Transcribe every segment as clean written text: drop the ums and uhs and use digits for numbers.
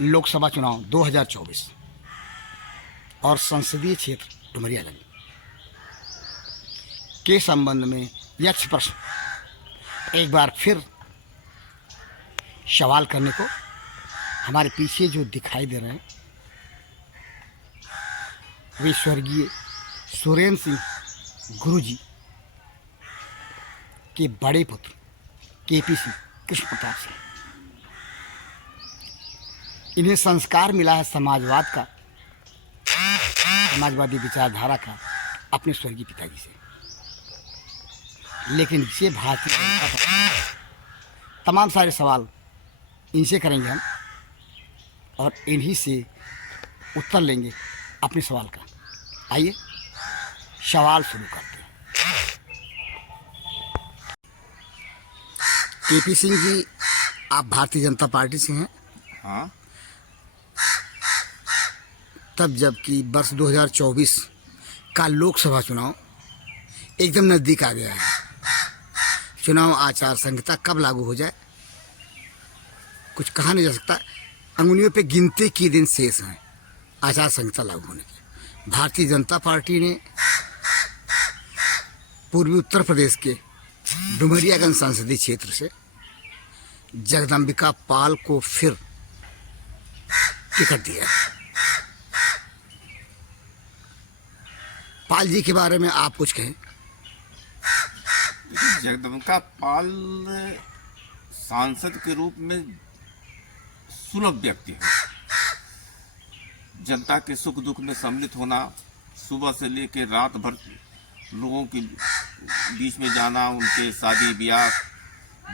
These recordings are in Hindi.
लोकसभा चुनाव 2024 और संसदीय क्षेत्र डुमरियागंज के संबंध में यक्ष प्रश्न एक बार फिर सवाल करने को हमारे पीछे जो दिखाई दे रहे हैं वे स्वर्गीय सुरेंद्र सिंह गुरुजी के बड़े पुत्र केपी सिंह कृष्ण प्रताप सिंह। इन्हें संस्कार मिला है समाजवाद का, समाजवादी विचारधारा का अपने स्वर्गीय पिताजी से। लेकिन ये भारतीय जनता पार्टी, तमाम सारे सवाल इनसे करेंगे हम और इन्हीं से उत्तर लेंगे अपने सवाल का। आइए सवाल शुरू करते हैं। केपी सिंह जी, आप भारतीय जनता पार्टी से हैं? हाँ। तब जबकि वर्ष 2024 का लोकसभा चुनाव एकदम नज़दीक आ गया है, चुनाव आचार संहिता कब लागू हो जाए कुछ कहा नहीं जा सकता। अंगुलियों पे गिनती के दिन शेष हैं आचार संहिता लागू होने के। भारतीय जनता पार्टी ने पूर्वी उत्तर प्रदेश के डुमरियागंज संसदीय क्षेत्र से जगदम्बिका पाल को फिर टिकट दिया है। पाल जी के बारे में आप कुछ कहें। जगदम्बिका पाल सांसद के रूप में सुलभ व्यक्ति है। जनता के सुख दुख में सम्मिलित होना, सुबह से लेकर रात भर लोगों के बीच में जाना, उनके शादी ब्याह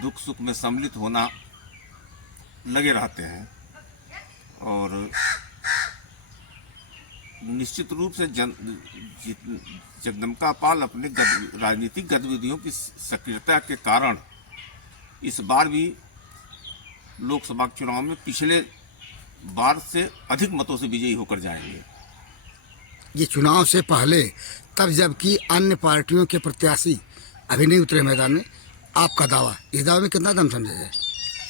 दुख सुख में सम्मिलित होना, लगे रहते हैं। और निश्चित रूप से जगदम्बिका पाल अपने राजनीतिक गतिविधियों की सक्रियता के कारण इस बार भी लोकसभा चुनाव में पिछले बार से अधिक मतों से विजयी होकर जाएंगे। ये चुनाव से पहले, तब जबकि अन्य पार्टियों के प्रत्याशी अभी नहीं उतरे मैदान में, आपका दावा, इस दावे में कितना दम समझा जाए?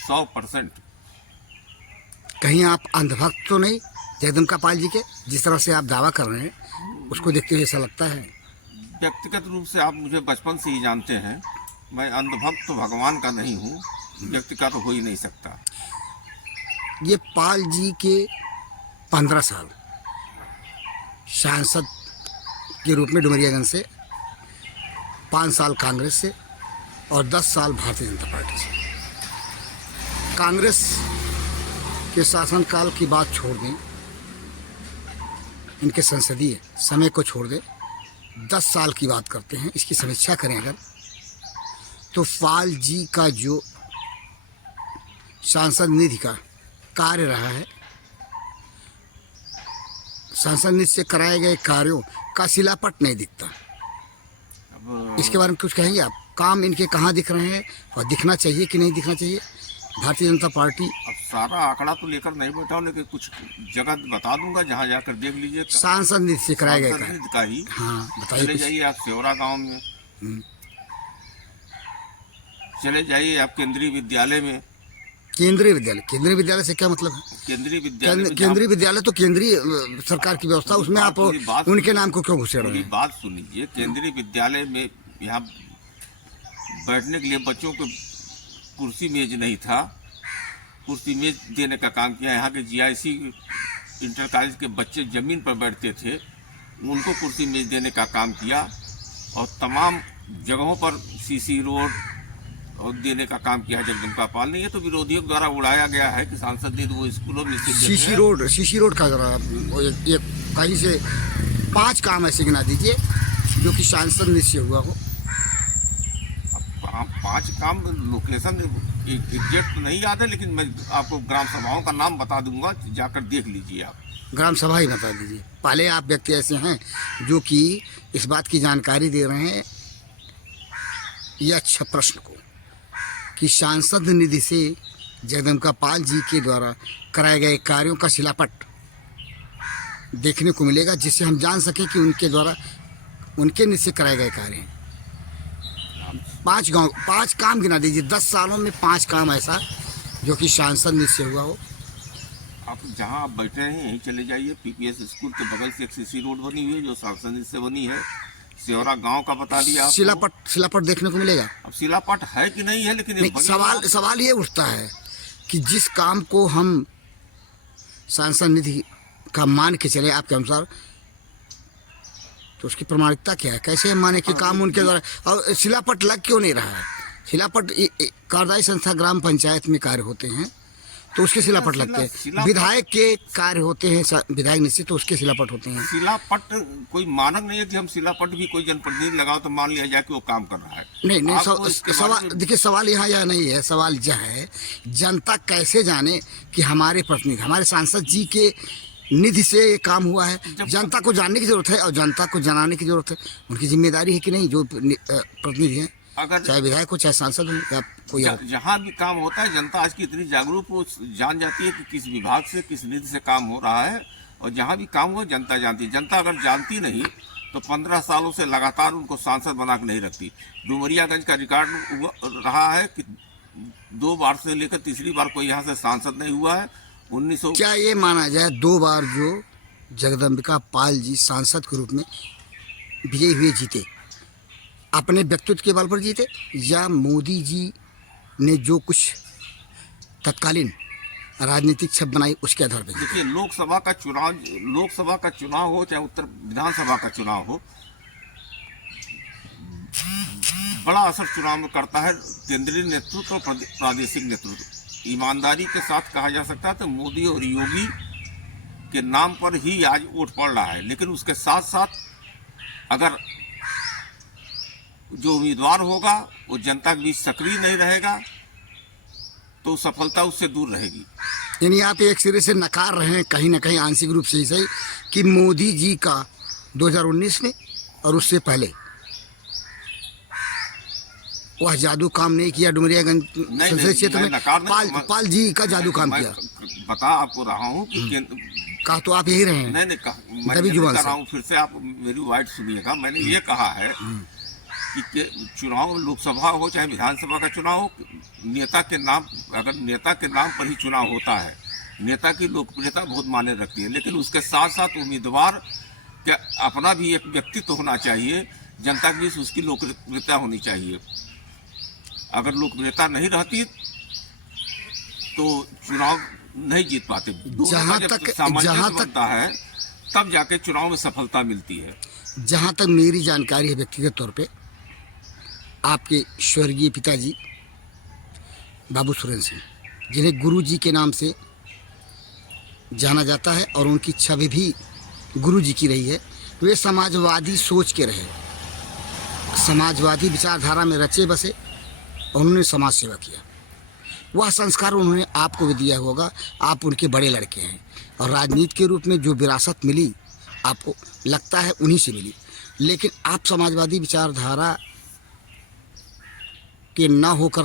100%। कहीं आप अंधभक्त तो नहीं जगदम्बिका पाल जी के? जिस तरह से आप दावा कर रहे हैं उसको देखते हुए ऐसा लगता है। व्यक्तिगत रूप से आप मुझे बचपन से ही जानते हैं, मैं अंधभक्त तो भगवान का नहीं हूँ, व्यक्ति का तो हो ही नहीं सकता। ये पाल जी के 15 साल सांसद के रूप में डुमरियागंज से, 5 साल कांग्रेस से और 10 साल भारतीय जनता पार्टी से। कांग्रेस के शासनकाल की बात छोड़ दें, इनके संसदीय समय को छोड़ दें, 10 साल की बात करते हैं, इसकी समीक्षा करें अगर, तो पाल जी का जो सांसद निधि का कार्य रहा है, सांसद निधि से कराए गए कार्यों का सिलापट नहीं दिखता। इसके बारे में कुछ कहेंगे आप? काम इनके कहाँ दिख रहे हैं और दिखना चाहिए कि नहीं दिखना चाहिए? भारतीय जनता पार्टी अब सारा आंकड़ा तो लेकर नहीं बैठा हूँ, लेकिन कुछ जगह बता दूंगा, जहाँ जाकर देख लीजिए। सांसद निधि से कराए गए का ही। हाँ, बताइए। चले जाइए आप सेवरा गांव में, चले जाइए आप केंद्रीय विद्यालय में। केंद्रीय विद्यालय से क्या मतलब है? केंद्रीय विद्यालय तो केंद्रीय सरकार की व्यवस्था, उसमें आप उनके नाम को क्यों घुसे रहे हैं? बात सुनिए। केंद्रीय विद्यालय में यहाँ बैठने के लिए बच्चों को कुर्सी मेज नहीं था, कुर्सी मेज देने का काम किया। यहाँ के जीआईसी इंटर कॉलेज के बच्चे जमीन पर बैठते थे, उनको कुर्सी मेज देने का काम किया। और तमाम जगहों पर सीसी रोड और देने का काम किया जगदम्बिका पाल ने। ये तो विरोधियों द्वारा उड़ाया गया है कि सांसद ने वो स्कूलों में सीसी रोड का जरा ये कहीं से 5 काम ऐसे गिना दीजिए जो कि सांसद निश्चय हुआ हो। 5 काम लोकेशन एग्जैक्ट तो नहीं याद है, लेकिन मैं आपको ग्राम सभाओं का नाम बता दूंगा, जाकर देख लीजिए आप। ग्राम सभा ही बता दीजिए। पहले आप व्यक्ति ऐसे हैं जो कि इस बात की जानकारी दे रहे हैं यह अच्छा प्रश्न को कि सांसद निधि से जगदम्बिका पाल जी के द्वारा कराए गए कार्यों का शिलापट देखने को मिलेगा, जिससे हम जान सकें कि उनके द्वारा उनके निधि से कराए गए कार्य हैं। 5 काम गिना दीजिए 10 सालों में 5 काम ऐसा जो कि सांसद निधि से हुआ हो। आप जहाँ आप बैठे हैं यहीं चले जाइए। पीपीएस स्कूल के बगल से एक सीसी रोड बनी हुई है जो सांसद से बनी है। सेवरा गांव का बता दिया आपको। शिलापट देखने को मिलेगा? अब शिलापट है कि नहीं है, लेकिन नहीं, सवाल ये उठता है कि जिस काम को हम सांसद निधि का मान के चले आपके अनुसार, तो उसकी प्रमाणिकता क्या है? कैसे हम माने कि काम उनके द्वारा, और शिलापट लग क्यों नहीं रहा है? शिलापट कार्यदायी संस्था ग्राम पंचायत में कार्य होते हैं तो उसके शिलापट लगते हैं, विधायक के कार्य होते हैं, विधायक निश्चित तो उसके शिलापट होते हैं। शिलापट कोई मानक नहीं है कि हम शिलापट भी कोई जनप्रतिनिधि लगाओ तो मान लिया जाए कि वो काम कर रहा है। नहीं, सवाल देखिए, सवाल यहाँ यह नहीं है, सवाल यह है जनता कैसे जाने कि हमारे प्रतिनिधि, हमारे सांसद जी के निधि से ये काम हुआ है। जनता को जानने की जरूरत है और जनता को जनाने की जरूरत है। उनकी जिम्मेदारी है कि नहीं, जो प्रतिनिधि हैं, अगर चाहे विधायक हो चाहे सांसद हो या कोई और। जहाँ भी काम होता है जनता आज की इतनी जागरूक हो, जान जाती है कि किस विभाग से किस निधि से काम हो रहा है, और जहाँ भी काम हो जनता जानती है। जनता अगर जानती नहीं तो 15 सालों से लगातार उनको सांसद बना के नहीं रखती। डुमरियागंज का रिकॉर्ड रहा है कि 2 बार से लेकर तीसरी बार कोई यहाँ से सांसद नहीं हुआ है। 1900 क्या ये माना जाए 2 बार जो जगदम्बिका पाल जी सांसद के रूप में विजयी हुए, जीते, अपने व्यक्तित्व के बल पर जीते, या मोदी जी ने जो कुछ तत्कालीन राजनीतिक छब बनाई उसके आधार पर? देखिए, लोकसभा का चुनाव हो चाहे उत्तर विधानसभा का चुनाव हो, बड़ा असर चुनाव में करता है केंद्रीय नेतृत्व और प्रादेशिक नेतृत्व। ईमानदारी के साथ कहा जा सकता है तो मोदी और योगी के नाम पर ही आज वोट पड़ रहा है, लेकिन उसके साथ साथ अगर जो उम्मीदवार होगा वो जनता के बीच सक्रिय नहीं रहेगा तो सफलता उससे दूर रहेगी। यानी आप एक सिरे से नकार रहे हैं कहीं ना कहीं आंशिक रूप से ही सही कि मोदी जी का 2019 में और उससे पहले वह जादू काम नहीं किया डुमरियागंज संसदीय क्षेत्र में। पाल जी का जादू काम किया। बता आपको रहा हूँ कि कहा तो आप यही रहे हैं। नहीं मैं नहीं कह रहा हूँ, फिर से आप मेरी वाइट सुनिएगा। मैंने ये कहा है कि चुनाव लोकसभा हो चाहे विधानसभा का चुनाव हो, नेता के नाम, अगर नेता के नाम पर ही चुनाव होता है, नेता की लोकप्रियता बहुत मायने रखती है, लेकिन उसके साथ साथ उम्मीदवार का अपना भी एक व्यक्तित्व होना चाहिए, जनता के बीच उसकी लोकप्रियता होनी चाहिए। अगर लोकप्रियता नहीं रहती तो चुनाव नहीं जीत पाते। जहाँ तक बनता है तब जाके चुनाव में सफलता मिलती है। जहाँ तक मेरी जानकारी है व्यक्तिगत तौर पे, आपके स्वर्गीय पिताजी बाबू सुरेंद्र सिंह, जिन्हें गुरु जी के नाम से जाना जाता है और उनकी छवि भी गुरु जी की रही है, वे समाजवादी सोच के रहे, समाजवादी विचारधारा में रचे बसे, उन्होंने समाज सेवा किया। वह संस्कार उन्होंने आपको भी दिया होगा, आप उनके बड़े लड़के हैं, और राजनीति के रूप में जो विरासत मिली आपको लगता है उन्हीं से मिली। लेकिन आप समाजवादी विचारधारा के ना होकर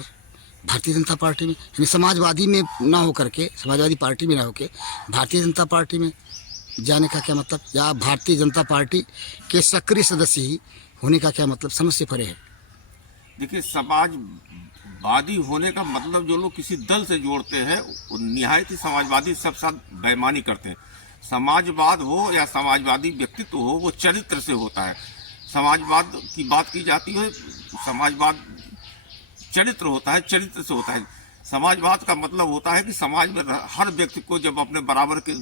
भारतीय जनता पार्टी में, यानी समाजवादी में ना होकर के, समाजवादी पार्टी में ना होकर भारतीय जनता पार्टी में जाने का क्या मतलब, या भारतीय जनता पार्टी के सक्रिय सदस्य ही होने का क्या मतलब? समझ से परे है। देखिए, समाजवादी होने का मतलब जो लोग किसी दल से जोड़ते हैं वो निहायत ही समाजवादी सब साथ बेईमानी करते हैं। समाजवाद हो या समाजवादी व्यक्तित्व हो, वो चरित्र से होता है। समाजवाद की बात की जाती है, समाजवाद चरित्र होता है, चरित्र से होता है। समाजवाद का मतलब होता है कि समाज में हर व्यक्ति को जब अपने बराबर के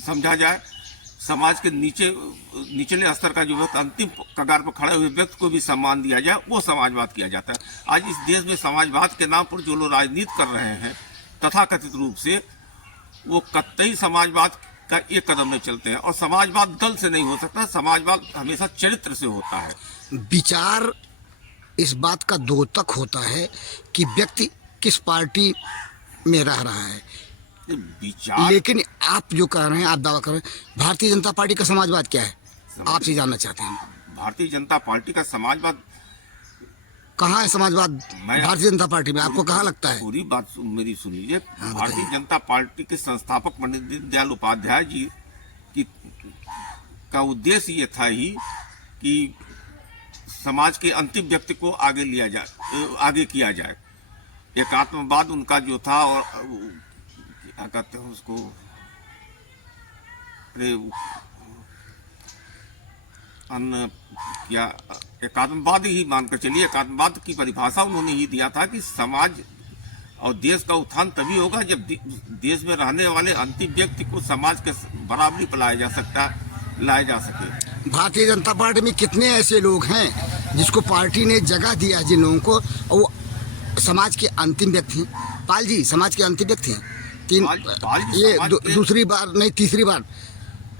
समझा जाए, समाज के निचले स्तर का जो व्यक्ति अंतिम कगार पर खड़े हुए व्यक्ति को भी सम्मान दिया जाए, वो समाजवाद किया जाता है। आज इस देश में समाजवाद के नाम पर जो लोग राजनीति कर रहे हैं तथाकथित रूप से, वो कतई समाजवाद का एक कदम नहीं चलते हैं। और समाजवाद दल से नहीं हो सकता, समाजवाद हमेशा चरित्र से होता है। विचार इस बात का द्योतक होता है कि व्यक्ति किस पार्टी में रह रहा है, विचार। लेकिन आप जो कह रहे हैं, आप दावा कर रहे हैं, भारतीय जनता पार्टी का समाजवाद क्या है? आपसे जानना चाहते हैं। भारतीय जनता पार्टी का समाजवाद कहाँ है? समाजवाद भारतीय जनता पार्टी में आपको कहाँ लगता है? पूरी बात मेरी सुन लीजिए। भारतीय जनता पार्टी के संस्थापक पंडित दीनदयाल उपाध्याय जी का उद्देश्य ये था ही कि समाज के अंतिम व्यक्ति को आगे लिया जाए, आगे किया जाए। एकात्मवाद उनका जो था, और क्या कहते हैं उसको, अरे अन्न क्या, एकात्मवाद ही मानकर चलिए, एकात्मवाद की परिभाषा उन्होंने ही दिया था कि समाज और देश का उत्थान तभी होगा जब देश में रहने वाले अंतिम व्यक्ति को समाज के बराबरी पर लाया जा सके। भारतीय जनता पार्टी में कितने ऐसे लोग हैं जिसको पार्टी ने जगह दिया, जिन लोगों को, और वो समाज के अंतिम व्यक्ति हैं। पाल जी समाज के अंतिम व्यक्ति हैं। दूसरी बार नहीं, तीसरी बार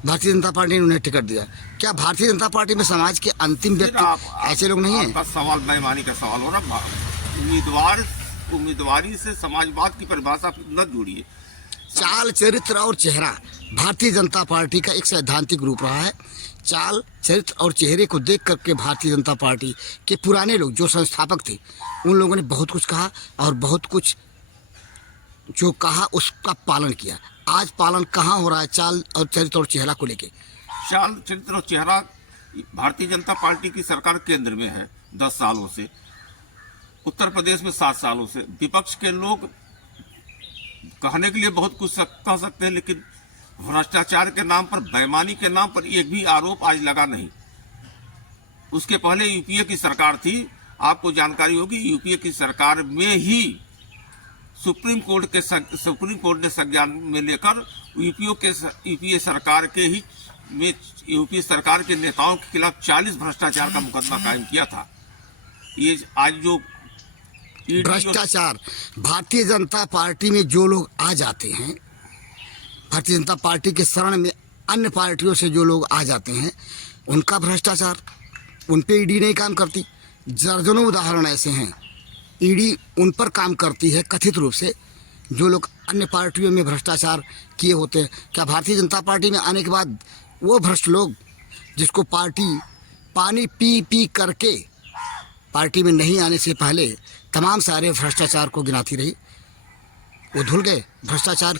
भारतीय जनता पार्टी ने उन्हें टिकट दिया। क्या भारतीय जनता पार्टी में समाज के अंतिम व्यक्ति ऐसे लोग नहीं हैं? सवाल बेईमानी का सवाल हो रहा। उम्मीदवारी से समाजवाद की परिभाषा न जोड़िए। चाल, चरित्र और चेहरा भारतीय जनता पार्टी का एक सैद्धांतिक रूप रहा है। चाल, चरित्र और चेहरे को देख करके भारतीय जनता पार्टी के पुराने लोग जो संस्थापक थे, उन लोगों ने बहुत कुछ कहा और बहुत कुछ जो कहा उसका पालन किया। आज पालन कहाँ हो रहा है चाल और चरित्र और चेहरा को लेके? चाल, चरित्र और चेहरा भारतीय जनता पार्टी की सरकार केंद्र में है 10 सालों से, उत्तर प्रदेश में 7 सालों से। विपक्ष के लोग कहने के लिए बहुत कुछ कह सकते हैं, लेकिन भ्रष्टाचार के नाम पर, बेईमानी के नाम पर एक भी आरोप आज लगा नहीं। उसके पहले यूपीए की सरकार थी, आपको जानकारी होगी, यूपीए की सरकार में ही सुप्रीम कोर्ट ने संज्ञान में लेकर यूपीए सरकार के ही में यूपीए सरकार के नेताओं के खिलाफ 40 भ्रष्टाचार का मुकदमा कायम किया था। ये आज जो भ्रष्टाचार, भारतीय जनता पार्टी में जो लोग आ जाते हैं, भारतीय जनता पार्टी के शरण में अन्य पार्टियों से जो लोग आ जाते हैं, उनका भ्रष्टाचार, उन पे ईडी नहीं काम करती। दर्जनों उदाहरण ऐसे हैं, ईडी उन पर काम करती है कथित रूप से जो लोग अन्य पार्टियों में भ्रष्टाचार किए होते हैं। क्या भारतीय जनता पार्टी में आने के बाद वो भ्रष्ट लोग जिसको पार्टी पानी पी पी करके पार्टी में नहीं आने से पहले तमाम सारे भ्रष्टाचार को गिनाती रही, वो धुल गए? भ्रष्टाचार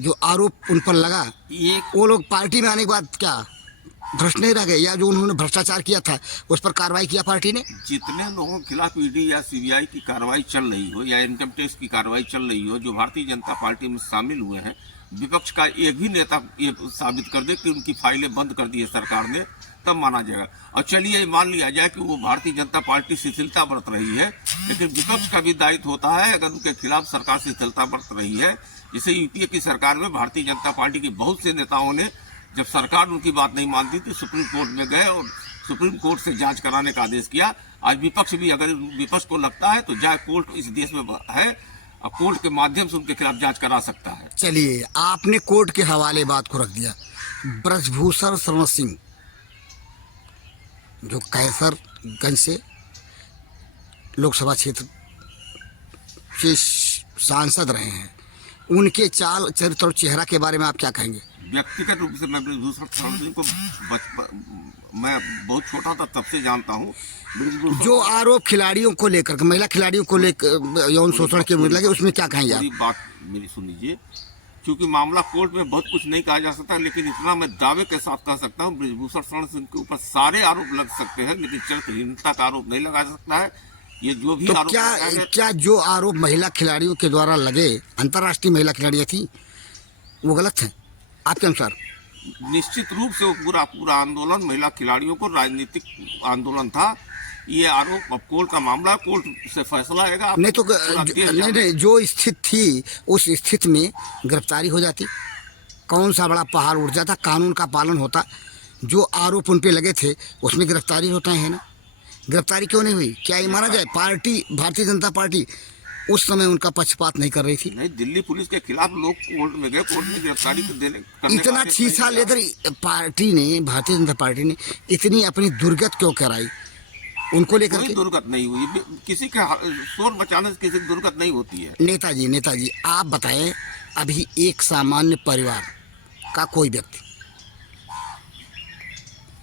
जो आरोप उन पर लगा, वो लोग पार्टी में आने के बाद क्या भ्रष्ट नहीं रह गए? या जो उन्होंने भ्रष्टाचार किया था उस पर कार्रवाई किया पार्टी ने? जितने लोगों के खिलाफ ईडी या सीबीआई की कार्रवाई चल रही हो या इनकम टैक्स की कार्रवाई चल रही हो, जो भारतीय जनता पार्टी में शामिल हुए हैं, विपक्ष का एक भी नेता ये साबित कर दे कि उनकी फाइलें बंद कर दी है सरकार ने, तब माना जाएगा। और चलिए मान लिया जाए कि वो भारतीय जनता पार्टी शिथिलता बरत रही है, लेकिन विपक्ष का भी दायित्व होता है अगर उनके खिलाफ सरकार शिथिलता बरत रही है। जैसे यूपीए की सरकार में भारतीय जनता पार्टी के बहुत से नेताओं ने जब सरकार उनकी बात नहीं मानती थी, सुप्रीम कोर्ट में गए और सुप्रीम कोर्ट से जांच कराने का आदेश किया। आज विपक्ष भी, अगर विपक्ष को लगता है तो जाए, कोर्ट इस देश में है और कोर्ट के माध्यम से उनके खिलाफ जांच करा सकता है। चलिए, आपने कोर्ट के हवाले बात को रख दिया। ब्रजभूषण शरण सिंह जो कैसरगंज से लोकसभा क्षेत्र के सांसद रहे हैं, उनके चाल, चरित्र और चेहरा के बारे में आप क्या कहेंगे? व्यक्तिगत रूप से मैं ब्रजभूषण शरण सिंह को मैं बहुत छोटा था तब से जानता हूँ। जो आरोप खिलाड़ियों को लेकर, महिला खिलाड़ियों को लेकर यौन शोषण के लगे, उसमें क्या कहेंगे आप? बात मेरी सुन लीजिए, क्योंकि मामला कोर्ट में बहुत कुछ नहीं कहा जा सकता, लेकिन इतना मैं दावे के साथ कह सकता हूँ, ब्रजभूषण शरण सिंह के ऊपर सारे आरोप लग सकते हैं, लेकिन चरित्रहीनता का आरोप नहीं लगा सकता है। ये जो भी तो आरोप क्या जो आरोप महिला खिलाड़ियों के द्वारा लगे, अंतर्राष्ट्रीय महिला खिलाड़ियाँ थी, वो गलत है आपके अनुसार? निश्चित रूप से वो पूरा आंदोलन महिला खिलाड़ियों को राजनीतिक आंदोलन था। ये आरोप अब कोर्ट का मामला, कोर्ट से फैसला आएगा। नहीं तो नहीं, जो स्थिति थी उस स्थिति में गिरफ्तारी हो जाती, कौन सा बड़ा पहाड़ उठ जाता, कानून का पालन होता। जो आरोप उन पे लगे थे उसमें गिरफ्तारी होता है ना, गिरफ्तारी क्यों नहीं हुई? क्या ये माना जाए पार्टी, भारतीय जनता पार्टी उस समय उनका पक्षपात नहीं कर रही थी? नहीं, दिल्ली पुलिस के खिलाफ लोग कोर्ट में गए, कोर्ट ने गिरफ्तारी देने, इतना शीशा लेकर पार्टी ने, भारतीय जनता पार्टी ने इतनी अपनी दुर्गत क्यों कराई उनको लेकर के? दुर्गत नहीं हुई, किसी का शोर मचाने से किसी की दुर्गत नहीं होती है। नेताजी आप बताएं, अभी एक सामान्य परिवार का कोई व्यक्ति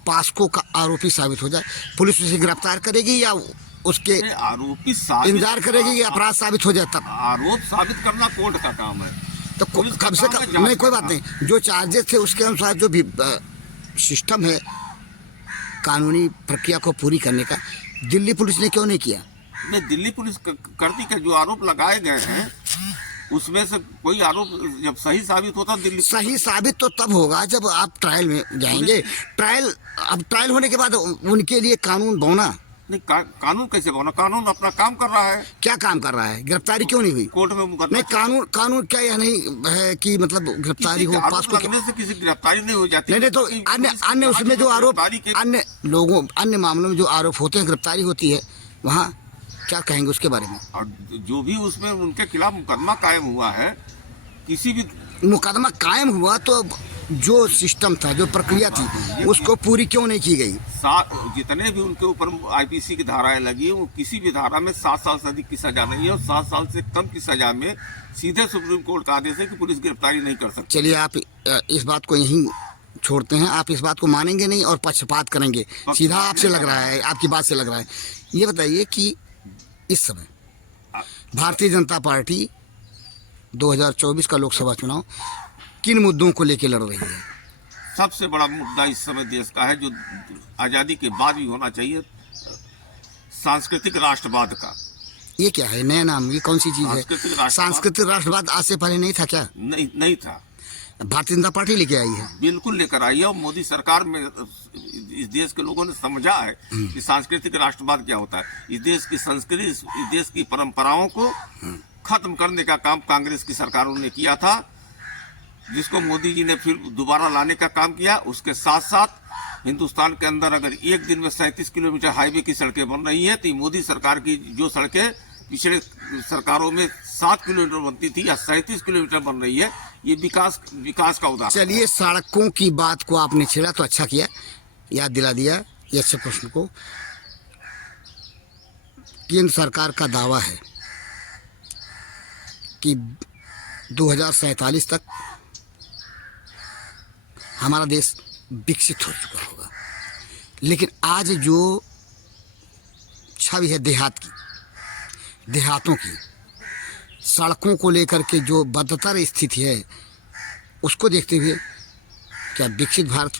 पास्को का आरोपी साबित हो जाए, पुलिस उसे गिरफ्तार करेगी या उसके आरोपी इंतजार करेगी कि अपराध साबित हो जाए तब? आरोप साबित करना कोर्ट का काम है। तो कम से कम नहीं, कोई बात नहीं, जो चार्जेस थे उसके अनुसार जो भी सिस्टम है कानूनी प्रक्रिया को पूरी करने का, दिल्ली पुलिस ने क्यों नहीं किया? नहीं, दिल्ली पुलिस करती का जो आरोप लगाए गए हैं उसमें से कोई आरोप जब सही साबित होता दिल्ली सही साबित तो तब होगा जब आप ट्रायल में जाएंगे। ट्रायल, अब ट्रायल होने के बाद उनके लिए कानून बना। नहीं, कानून कैसे बना? कानून अपना काम कर रहा है। क्या काम कर रहा है? गिरफ्तारी क्यों नहीं हुई? कोर्ट में मुकदमा नहीं, कानून क्या यह नहीं है कि मतलब गिरफ्तारी हो, आरोप पास को लगने से किसी गिरफ्तारी नहीं हो जाती। नहीं तो अन्य उसमें जो आरोप, अन्य मामलों में जो आरोप होते हैं, गिरफ्तारी होती है, वहाँ क्या कहेंगे उसके बारे में? और जो भी उसमें उनके खिलाफ मुकदमा कायम हुआ है, किसी भी मुकदमा कायम हुआ तो जो सिस्टम था, जो प्रक्रिया थी, उसको पूरी क्यों नहीं की गई? जितने भी उनके ऊपर आईपीसी की धाराएं लगी, वो किसी भी धारा में 7 साल से अधिक की सजा नहीं है, और 7 साल से कम की सजा में सीधे सुप्रीम कोर्ट का आदेश है कि पुलिस गिरफ्तारी नहीं कर सकती। चलिए, आप इस बात को यहीं छोड़ते हैं। आप इस बात को मानेंगे नहीं और पक्षपात करेंगे, सीधा आपसे लग रहा है, आपकी बात से लग रहा है। ये बताइए कि इस समय भारतीय जनता पार्टी 2024 का लोकसभा चुनाव किन मुद्दों को लेकर लड़ रही है? सबसे बड़ा मुद्दा इस समय देश का है, जो आजादी के बाद भी होना चाहिए, सांस्कृतिक राष्ट्रवाद का। ये क्या है? नया नाम, ये कौन सी चीज है? सांस्कृतिक राष्ट्रवाद आज से पहले नहीं था क्या? नहीं था। भारतीय जनता पार्टी लेके आई है। बिल्कुल लेकर आई है, और मोदी सरकार में इस देश के लोगों ने समझा है कि सांस्कृतिक राष्ट्रवाद क्या होता है। इस देश की संस्कृति, इस देश की परंपराओं को खत्म करने का काम कांग्रेस की सरकारों ने किया था, जिसको मोदी जी ने फिर दोबारा लाने का काम किया। उसके साथ साथ हिंदुस्तान के अंदर अगर एक दिन में 37 किलोमीटर हाईवे की सड़कें बन रही हैं, तो मोदी सरकार की जो सड़कें पिछले सरकारों में 7 किलोमीटर बनती थी, या 37 किलोमीटर बन रही है, ये विकास का उदाहरण। चलिए, सड़कों की बात को आपने छेड़ा तो अच्छा किया, याद दिला दिया ये अच्छे प्रश्न को। केंद्र सरकार का दावा है कि 2047 तक हमारा देश विकसित हो चुका होगा, लेकिन आज जो छवि है देहातों की, सड़कों को लेकर के जो बदतर स्थिति है, उसको देखते हुए क्या विकसित भारत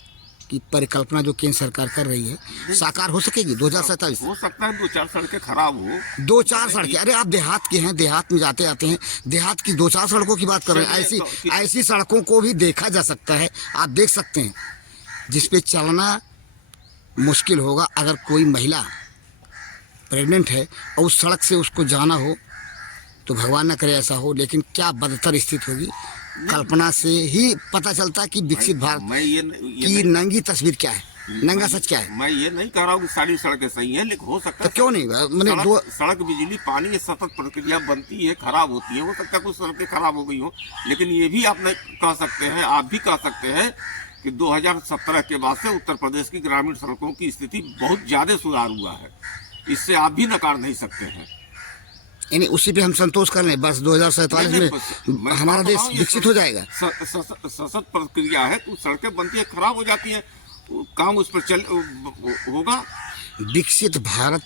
की परिकल्पना जो केंद्र सरकार कर रही है साकार हो सकेगी 2047? हो सकता है 2-4 सड़कें खराब हो, 2-4 सड़कें। अरे आप देहात के हैं, देहात में जाते आते हैं, देहात की 2-4 सड़कों की बात कर रहे हैं। ऐसी सड़कों को भी देखा जा सकता है, आप देख सकते हैं, जिसपे चलना मुश्किल होगा। अगर कोई महिला प्रेग्नेंट है और उस सड़क से उसको जाना हो, तो भगवान न करे ऐसा हो, लेकिन क्या बदतर स्थिति होगी। कल्पना से ही पता चलता है कि विकसित भारत की नंगी तस्वीर क्या है, नंगा सच क्या है। मैं ये नहीं कह रहा हूँ कि सारी सड़कें सही हैं, लेकिन हो सकता है तो क्यों नहीं? मैंने सड़क बिजली पानी ये सतत प्रक्रिया बनती है, खराब होती है। हो सकता है कुछ सड़कें खराब हो गई हो, लेकिन ये भी आप कह सकते हैं, आप भी कह सकते हैं कि 2017 के बाद से उत्तर प्रदेश की ग्रामीण सड़कों की स्थिति बहुत ज्यादा सुधार हुआ है। इससे आप भी नकार नहीं सकते हैं। यानी उसी पे हम संतोष कर लें, बस 2047 में हमारा देश विकसित हो जाएगा। सतत प्रक्रिया है, तो सड़कें बनती है, खराब हो जाती हैं, काम उस पर होगा। विकसित भारत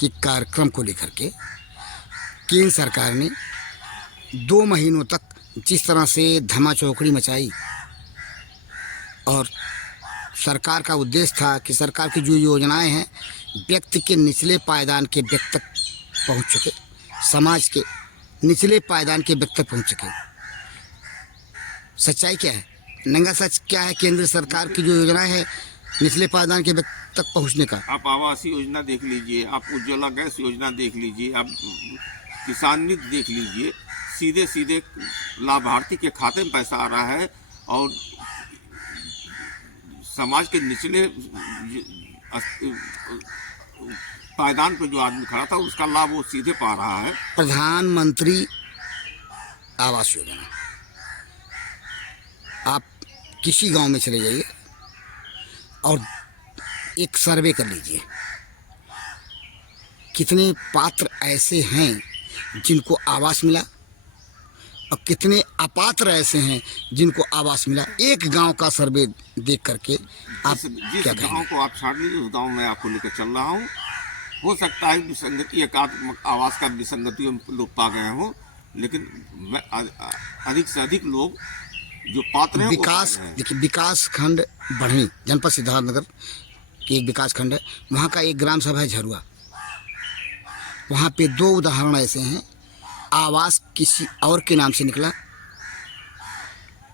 के कार्यक्रम को लेकर के केंद्र सरकार ने 2 महीनों तक जिस तरह से धमाचौकड़ी मचाई, और सरकार का उद्देश्य था कि सरकार की जो योजनाएं हैं व्यक्ति के निचले पायदान के व्यक्ति तक पहुंच चुके, समाज के निचले पायदान के व्यक्ति तक पहुंच चुके। सच्चाई क्या है, नंगा सच क्या है? केंद्र सरकार की जो योजना है निचले पायदान के व्यक्ति तक पहुंचने का, आप आवास योजना देख लीजिए, आप उज्ज्वला गैस योजना देख लीजिए, आप किसान निधि देख लीजिए, सीधे सीधे लाभार्थी के खाते में पैसा आ रहा है, और समाज के निचले पायदान पे जो आदमी खड़ा था उसका लाभ वो सीधे पा रहा है। प्रधानमंत्री आवास योजना, आप किसी गांव में चले जाइए और एक सर्वे कर लीजिए, कितने पात्र ऐसे हैं जिनको आवास मिला और कितने अपात्र ऐसे हैं जिनको आवास मिला। एक गांव का सर्वे देख करके आप जिस क्या गांव को आप छाड़ लीजिए, उस गांव में आपको लेकर चल रहा हूँ। हो सकता है विसंगति, एक आवास का विसंगति लोग पा गए हों, लेकिन अधिक से अधिक लोग जो पात्र हैं विकास, देखिए विकास खंड बढ़ी, जनपद सिद्धार्थनगर की एक विकास खंड है, वहाँ का एक ग्राम सभा है झरुआ। वहाँ पे 2 उदाहरण ऐसे हैं आवास किसी और के नाम से निकला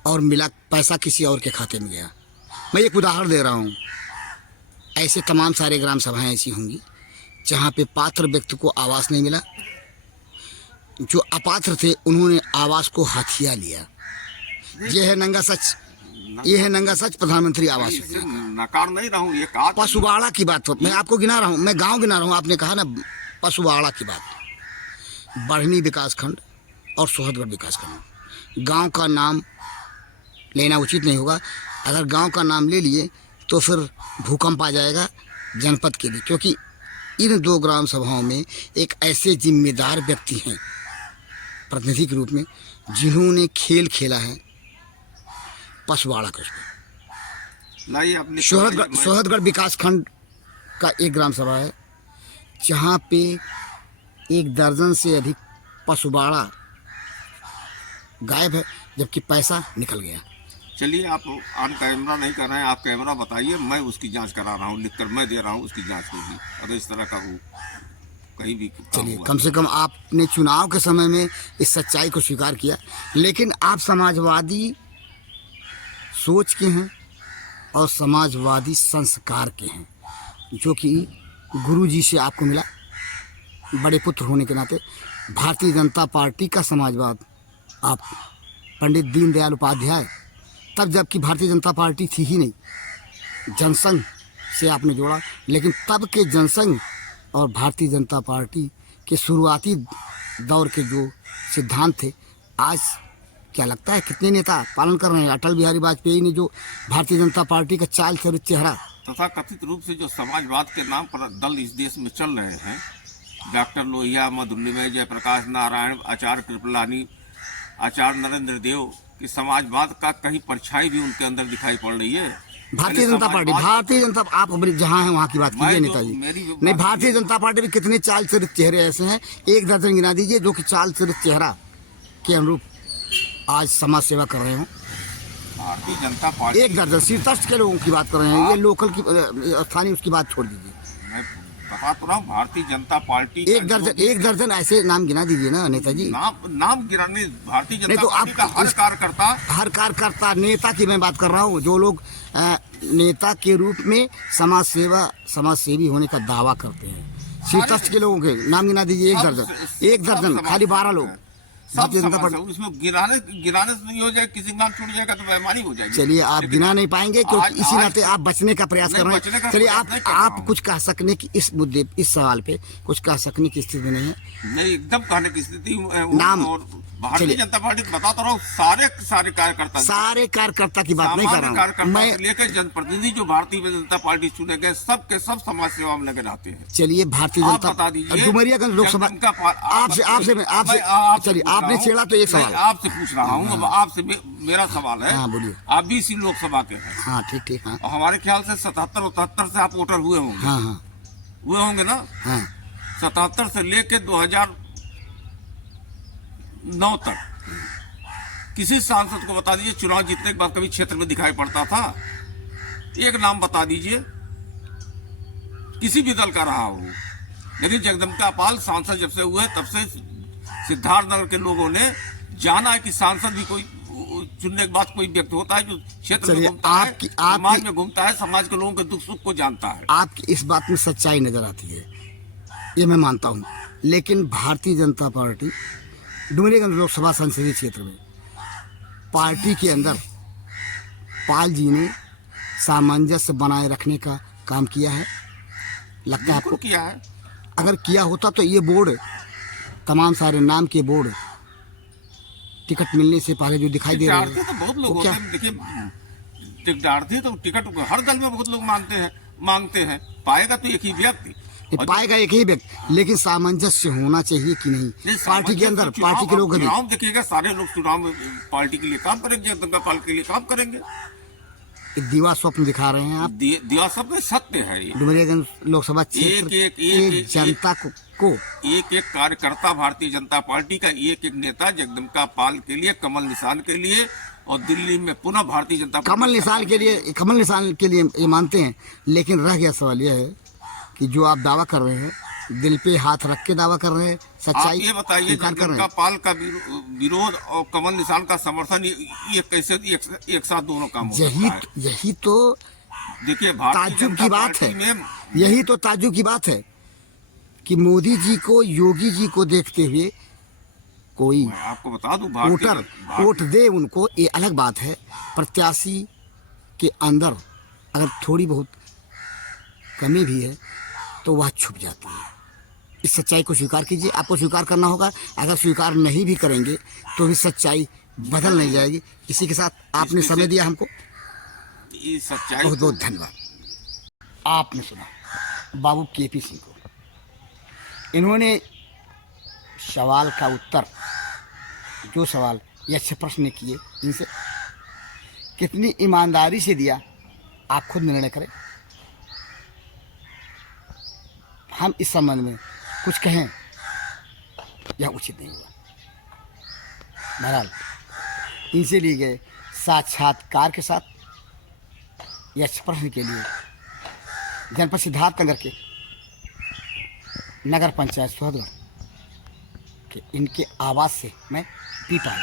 और मिला, पैसा किसी और के खाते में गया। मैं एक उदाहरण दे रहा हूँ। ऐसे तमाम सारे ग्राम सभाएं ऐसी होंगी जहाँ पे पात्र व्यक्ति को आवास नहीं मिला, जो अपात्र थे उन्होंने आवास को हथिया लिया। ये है नंगा सच, ये है नंगा सच प्रधानमंत्री आवास इससे योजना। नकार नहीं रहा हूँ, ये कहा था। पशुवाड़ा की बात मैं आपको गिना रहा हूँ, मैं गांव गिना रहा हूँ, आपने कहा ना पशुवाड़ा की बात। बढ़नी विकासखंड और सोहतगढ़ विकासखंड, गांव का नाम लेना उचित नहीं होगा। अगर गांव का नाम ले लिए तो फिर भूकंप आ जाएगा जनपद के लिए, क्योंकि इन दो ग्राम सभाओं में एक ऐसे जिम्मेदार व्यक्ति हैं प्रतिनिधि के रूप में जिन्होंने खेल खेला है पशुवाड़ा कस्बे। नहीं अपने सोहतगढ़ विकासखंड का एक ग्राम सभा है जहाँ पे 1 दर्जन से अधिक पशुवाड़ा गायब है, जबकि पैसा निकल गया। चलिए, आप ऑन कैमरा नहीं कर रहे हैं, आप कैमरा बताइए, मैं उसकी जांच करा रहा हूँ, लिखकर मैं दे रहा हूँ, उसकी जांच होगी अगर इस तरह का हो कहीं भी। चलिए, कम से कम आपने चुनाव के समय में इस सच्चाई को स्वीकार किया। लेकिन आप समाजवादी सोच के हैं और समाजवादी संस्कार के हैं, जो कि गुरुजी से आपको मिला बड़े पुत्र होने के नाते। भारतीय जनता पार्टी का समाजवाद आप पंडित दीनदयाल उपाध्याय, तब जबकि भारतीय जनता पार्टी थी ही नहीं, जनसंघ से आपने जोड़ा। लेकिन तब के जनसंघ और भारतीय जनता पार्टी के शुरुआती दौर के जो सिद्धांत थे, आज क्या लगता है कितने नेता पालन कर रहे हैं? अटल बिहारी वाजपेयी ने जो भारतीय जनता पार्टी का चाल चरित्र चेहरा, तथा कथित रूप से जो समाजवाद के नाम पर दल इस देश में चल रहे हैं, डॉक्टर लोहिया, मधुनिमय, जयप्रकाश नारायण, आचार्य कृपलानी, आचार्य नरेंद्र देव कि समाजवाद का कहीं परछाई भी उनके अंदर दिखाई पड़ रही है। भारतीय जनता पार्टी, आप अपनी जहाँ है वहाँ की बात कीजिए नेताजी। नहीं, भारतीय जनता पार्टी में कितने चाल चरित्र चेहरे ऐसे हैं, 1 दर्जन गिना दीजिए जो कि चाल चरित्र चेहरा के अनुरूप आज समाज सेवा कर रहे हो। भारतीय जनता पार्टी 1 दर्जन शीर्षस्थ के लोगों की बात कर रहे हैं, ये लोकल की स्थानीय उसकी बात छोड़ दीजिए। मैं बता तो रहा हूँ, भारतीय जनता पार्टी 1 दर्जन ऐसे नाम गिना दीजिए ना नेताजी। नाम गिराने भारतीय जनता तो पार्टी का हर कार्यकर्ता, नेता की मैं बात कर रहा हूँ, जो लोग नेता के रूप में समाज सेवी होने का दावा करते हैं, शीर्षस्थ के लोगों के नाम गिना दीजिए। 1 दर्जन खाली 12 लोग भारतीय जनता पार्टी। उसमें गिराने से नहीं हो जाए, किसी नाम छूट जाएगा तो बेईमानी हो जाएगी। चलिए, आप गिना नहीं पाएंगे क्योंकि इसी नाते आप बचने का प्रयास कर रहे हैं। चलिए, आप कुछ कह सकने की इस मुद्दे, इस सवाल पे कुछ कह सकने की स्थिति नहीं है। नहीं, एकदम कहने की स्थिति नाम और भारतीय जनता पार्टी बता तो रहा हूँ, सारे कार्यकर्ता की बात नहीं कर रहा हूँ मैं। लेकर जनप्रतिनिधि जो भारतीय जनता पार्टी चुने गए, सबके सब समाज सेवा में लगे रहते हैं। चलिए, भारतीय जनता बता दीजिए, डुमरियागंज लोकसभा आपसे चलिए, आपने छेड़ा तो एक सवाल आपसे पूछ रहा हूँ। अब आपसे मेरा सवाल है, हाँ बोलिए। आप भी इसी लोकसभा के हैं। हाँ, ठीक। हाँ, हमारे ख्याल से 77-78 से आप वोटर हुए होंगे। हाँ, हुए होंगे ना। हाँ। 77 से लेके 2009 तक किसी सांसद को बता दीजिए चुनाव जीतने के बाद कभी क्षेत्र में दिखाई पड़ता था? एक नाम बता दीजिए, किसी भी दल का रहा हो। लेकिन जगदम्बिका पाल सांसद जब से हुए तब से सिद्धार्थनगर के लोगों ने जाना है कि सांसद भी कोई चुनने के बाद कोई व्यक्ति होता है जो क्षेत्र में घूमता है, समाज में घूमता है, समाज के लोगों के दुख सुख को जानता है। आपकी इस बात में सच्चाई नजर आती है, ये मैं मानता हूँ। लेकिन भारतीय जनता पार्टी डुमरियागंज लोकसभा संसदीय क्षेत्र में पार्टी के अंदर पाल जी ने सामंजस्य बनाए रखने का काम किया है, लगता है आपको? किया है। अगर किया होता तो ये बोर्ड, तमाम सारे नाम के बोर्ड टिकट मिलने से पहले जो दिखाई दे रहे हैं, तो बहुत लोग होते हैं। देखिए, टिकट तो टिकट हर दल में बहुत लोग मांगते हैं। पाएगा तो एक ही व्यक्ति, पाएगा एक ही व्यक्ति, लेकिन सामंजस्य होना चाहिए कि नहीं पार्टी के अंदर? पार्टी के लोग चुनाव देखिएगा, सारे लोग चुनाव में पार्टी के लिए काम करेंगे, दंगा पाल के लिए काम करेंगे। दीवा स्वप्न दिखा रहे हैं आप। दीवा स्वप्न सत्य है। डुमरियागंज लोकसभा क्षेत्र एक जनता को एक कार्यकर्ता भारतीय जनता पार्टी का, एक नेता जगदम्बिका पाल के लिए, कमल निशान के लिए, और दिल्ली में पुनः भारतीय जनता पार्टी कमल निशान के लिए ये मानते हैं। लेकिन रह गया सवाल यह है कि जो आप दावा कर रहे हैं दिल पे हाथ रख के दावा कर रहे हैं, आप सच्चाई ये बताइए, स्वीकार कर रहे जनता हैं। पाल का विरोध और कमल निशान का समर्थन, ये कैसे एक साथ दोनों काम हो सकता है? यही तो देखिए, भारतीय ताज्जुब जनता की बात पार्टी है, में यही तो ताज्जुब की बात है कि मोदी जी को, योगी जी को देखते हुए कोई मैं आपको बता दूं, वोटर वोट दे उनको, ये अलग बात है। प्रत्याशी के अंदर अगर थोड़ी बहुत कमी भी है तो वह छुप जाती है। इस सच्चाई को स्वीकार कीजिए, आपको स्वीकार करना होगा। अगर स्वीकार नहीं भी करेंगे तो भी सच्चाई बदल नहीं जाएगी। इसी के साथ आपने समय दिया हमको, ये सच्चाई बहुत को बहुत धन्यवाद। आपने सुना बाबू केपी सिंह को, इन्होंने सवाल का उत्तर, जो सवाल ये अच्छे प्रश्न किए, इनसे कितनी ईमानदारी से दिया, आप खुद निर्णय करें। हम इस संबंध में कुछ कहें यह उचित नहीं होगा। बहरहाल इनसे लिए गए साक्षात्कार के साथ यह प्रश्न के लिए जनपद सिद्धार्थनगर के नगर पंचायत सोहदगढ़ के इनके आवाज़ से मैं पी पाया।